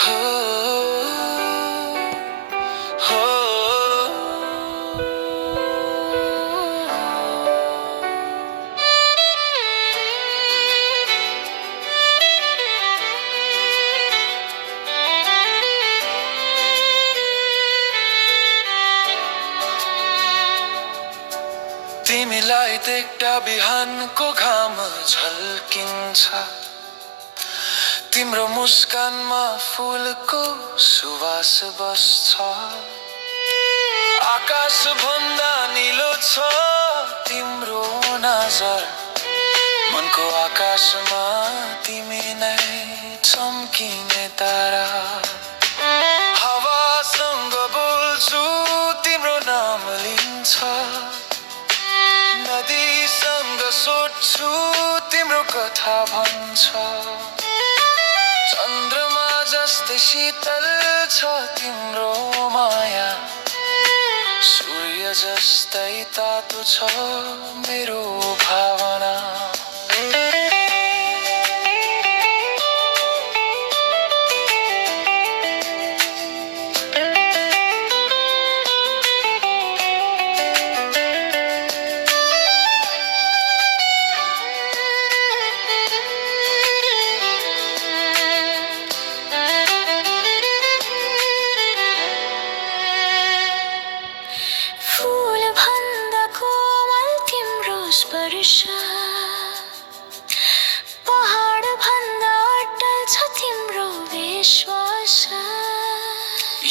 हो, हो, तिमीलाई देख्दा बिहानको घाम झल्किन्छ, तिम्रो मुस्कानमा फूलको सुवास बस्छ। आकाश भन्दा नीलो छ तिम्रो नजर, मनको आकाशमा तिमी नै चम्किने तारा। हावासँग बोल्छु तिम्रो नाम लिन्छ, नदीसँग सोध्छु तिम्रो कथा भन्छ। चन्द्रमा जस्तै शीतल छ तिम्रो माया, सूर्य जस्तै तातो छ मेरो भावना। स्पर्श पहाड भन्दा अटल छ तिम्रो विश्वास।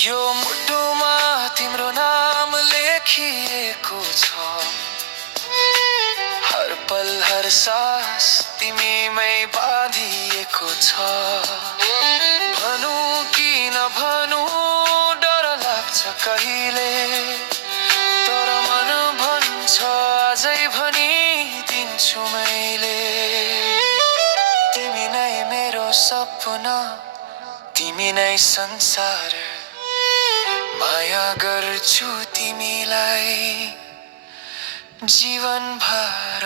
यो मुटुमा तिम्रो नाम लेखिएको छ, हर पल हर सास तिमीमै बाँधिएको छ। भनु कि नभनु डर लाग्छ कहिले, तर मन भन्छ अझै भनी दिन्छु मैले। तिमी नै मेरो सपना, तिमी नै संसार, माया गर्छु तिमीलाई जीवन भर।